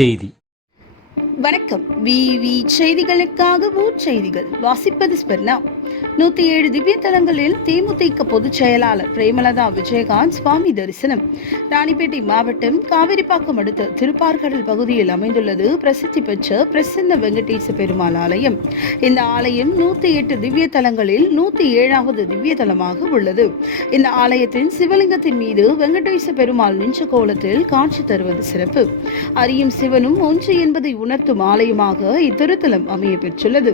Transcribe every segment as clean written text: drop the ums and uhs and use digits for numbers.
செய்தி. வணக்கம். விவி செய்திகளுக்காக செய்திகள் வாசிப்பது ஸ்பெர்னா. 107 திவ்ய தலங்களில் தேமுதிக பொதுச் செயலாளர் பிரேமலதா விஜயகாந்த் சுவாமி தரிசனம். ராணிப்பேட்டை மாவட்டம் காவிரிப்பாக்கம் அடுத்த திருப்பார்கடல் பகுதியில் அமைந்துள்ளது பிரசித்தி பெற்ற பிரசன்ன வெங்கடேச பெருமாள் ஆலயம். இந்த ஆலயம் 108 திவ்ய தலங்களில் 107வது திவ்ய தலமாக உள்ளது. இந்த ஆலயத்தின் சிவலிங்கத்தின் மீது வெங்கடேச பெருமாள் நின்ற கோலத்தில் காட்சி தருவது சிறப்பு. அறியும் சிவனும் ஒன்று என்பதை உணர்த்தும் ஆலயமாக இத்திருத்தலம் அமைய பெற்றுள்ளது.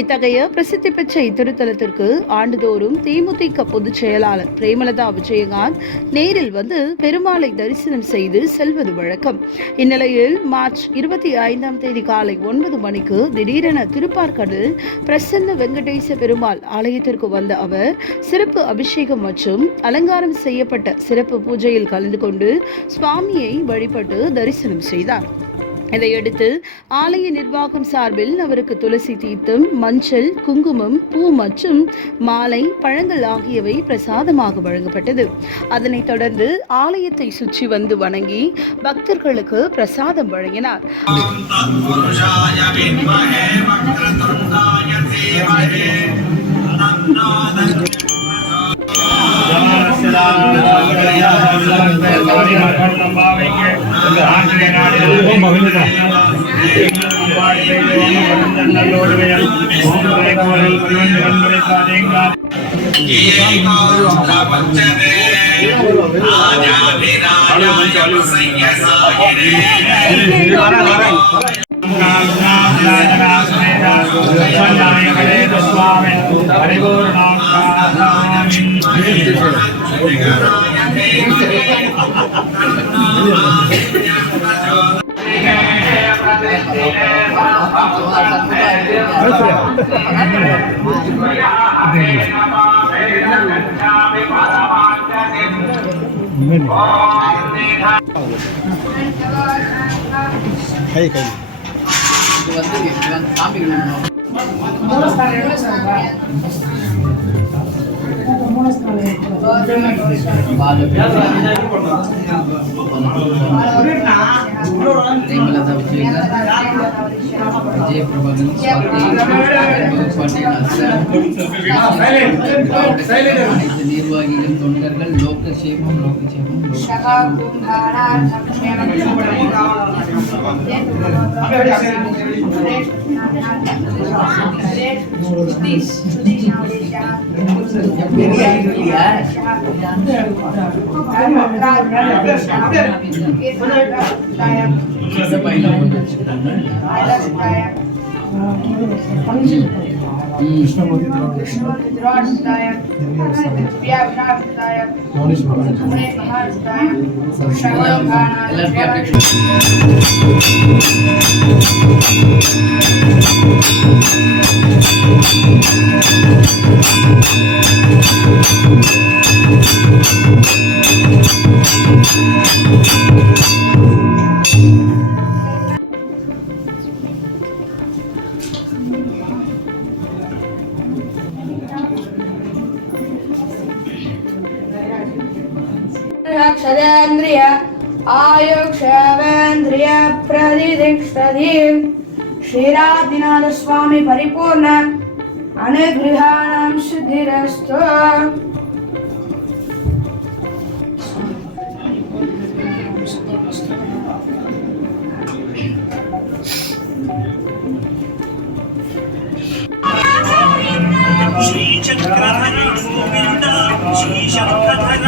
இத்தகைய பிரசித்தி பெற்ற இத்திருத்தலத்திற்கு ஆண்டுதோறும் தேமுதிக பொதுச் செயலாளர் பிரேமலதா விஜயகாந்த் நேரில் வந்து பெருமாளை தரிசனம் செய்து செல்வது வழக்கம். இந்நிலையில் மார்ச் 25ஆம் தேதி காலை 9 மணிக்கு திடீரென திருப்பார்கடல் பிரசன்ன வெங்கடேச பெருமாள் ஆலயத்திற்கு வந்த அவர் சிறப்பு அபிஷேகம் மற்றும் அலங்காரம் செய்யப்பட்ட சிறப்பு பூஜையில் கலந்து கொண்டு சுவாமியை வழிபட்டு தரிசனம் செய்தார். இதையடுத்து ஆலய நிர்வாகம் சார்பில் அவருக்கு துளசி தீர்த்தம், மஞ்சள், குங்குமம், பூ மற்றும் மாலை, பழங்கள் ஆகியவை பிரசாதமாக வழங்கப்பட்டது. அதனைத் தொடர்ந்து ஆலயத்தை சுற்றி வந்து வணங்கி பக்தர்களுக்கு பிரசாதம் வழங்கினார். நிர்வாகிகள் தொண்டர்கள் லோகசேமம் क्षदेन्द्रिय आयुक्षेवेन्द्रिय प्रतिदिक्षति श्रीराधिनाथ स्वामी परिपूर्ण अनुगृहाणां सिद्धिरस्तु। श्री चक्रधर गोविंद श्री शंकरधर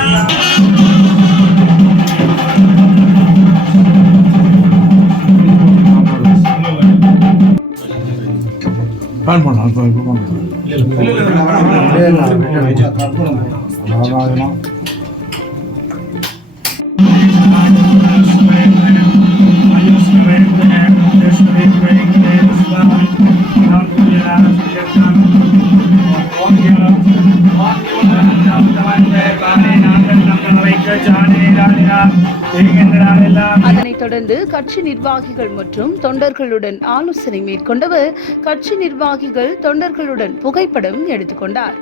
அதனைத் தொடர்ந்து கட்சி நிர்வாகிகள் மற்றும் தொண்டர்களுடன் ஆலோசனை மேற்கொண்டவர் கட்சி நிர்வாகிகள் தொண்டர்களுடன் புகைப்படம் எடுத்துக்கொண்டார்.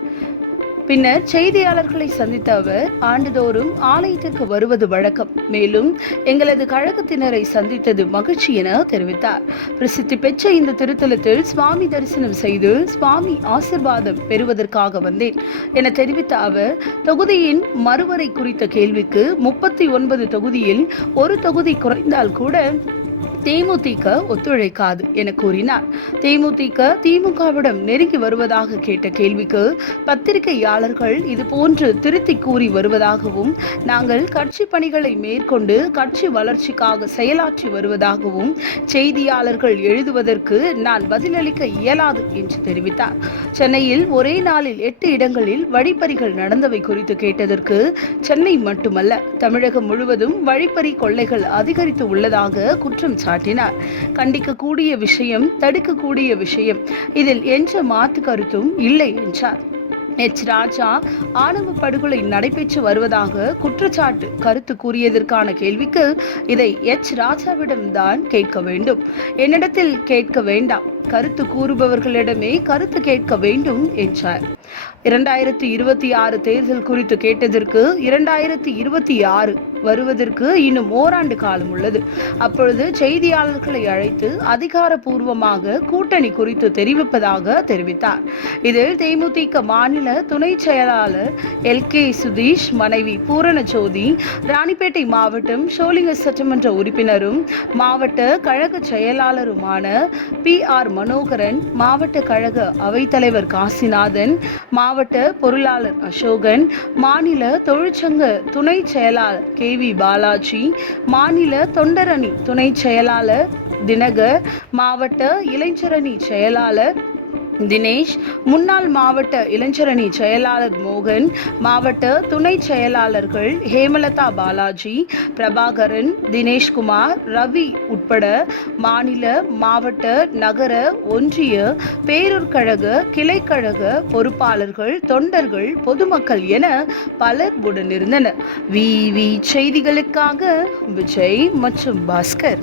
பின்னர் செய்தியாளர்களை சந்தித்த அவர் ஆண்டுதோறும் ஆலயத்திற்கு வருவது வழக்கம், மேலும் எங்களது கழகத்தினரை சந்தித்தது மகிழ்ச்சி என தெரிவித்தார். பிரசித்தி பெற்ற இந்த திருத்தலத்தில் சுவாமி தரிசனம் செய்து சுவாமி ஆசிர்வாதம் பெறுவதற்காக வந்தேன் என தெரிவித்த அவர், தொகுதியின் மறுவரை குறித்த கேள்விக்கு 39 தொகுதியில் ஒரு தொகுதி குறைந்தால் கூட தேமுதிக ஒத்துழைக்காது என கூறினார். தேமுதிக திமுகவிடம் நெருங்கி வருவதாக கேட்ட கேள்விக்கு பத்திரிகையாளர்கள் இதுபோன்று திருத்தி கூறி வருவதாகவும், நாங்கள் கட்சி பணிகளை மேற்கொண்டு கட்சி வளர்ச்சிக்காக செயலாற்றி வருவதாகவும் செய்தியாளர்கள் எழுதுவதற்கு நான் பதிலளிக்க இயலாது என்று தெரிவித்தார். சென்னையில் ஒரே நாளில் 8 இடங்களில் வழிப்பறிகள் நடந்தவை குறித்து கேட்டதற்கு, சென்னை மட்டுமல்ல தமிழகம் முழுவதும் வழிப்பறி கொள்ளைகள் அதிகரித்து உள்ளதாக குற்றம் சாட்டினார். கண்டிக்கக்கூடிய விஷயம், தடுக்கக்கூடிய விஷயம், இதில் எந்த மாற்று கருத்தும் இல்லை என்றார். எச். ராஜா ஆணவ படுகொலை நடைபெற்று வருவதாக குற்றச்சாட்டு கருத்து கூறியதற்கான கேள்விக்கு, இதை எச். ராஜாவிடம்தான் கேட்க வேண்டும், என்னிடத்தில் கேட்க வேண்டாம், கருத்து கூறுபவர்களிடமே கருத்து கேட்க வேண்டும் என்றார். 2026 தேர்தல் குறித்து கேட்டதற்கு, 2026 வருவதற்கு இன்னும் ஓராண்டு காலம் உள்ளது, அப்பொழுது செய்தியாளர்களை அழைத்து அதிகாரப்பூர்வமாக கூட்டணி குறித்து தெரிவிப்பதாக தெரிவித்தார். இதில் தேமுதிக மாநில துணை செயலாளர் LK சுதீஷ், மனைவி பூரணஜோதி, ராணிப்பேட்டை மாவட்டம் ஷோலிங்க சட்டமன்ற உறுப்பினரும் மாவட்ட கழக செயலாளருமான PR மனோகரன், மாவட்ட கழக அவைத்தலைவர் காசிநாதன், மாவட்ட பொருளாளர் அசோகன், மாநில தொழிற்சங்க துணை செயலாளர் KV பாலாஜி, மாநில தொண்டரணி துணை செயலாளர் தினகர், மாவட்ட இளைஞரணி செயலாளர் தினேஷ், முன்னாள் மாவட்ட இளைஞரணி செயலாளர் மோகன், மாவட்ட துணை செயலாளர்கள் ஹேமலதா பாலாஜி, பிரபாகரன், தினேஷ்குமார், ரவி உட்பட மாநில, மாவட்ட, நகர, ஒன்றிய, பேரூர் கழக, கிளைக்கழக பொறுப்பாளர்கள், தொண்டர்கள், பொதுமக்கள் என பலர் உடனிருந்தனர். VV செய்திகளுக்காக விஜய் மற்றும் பாஸ்கர்.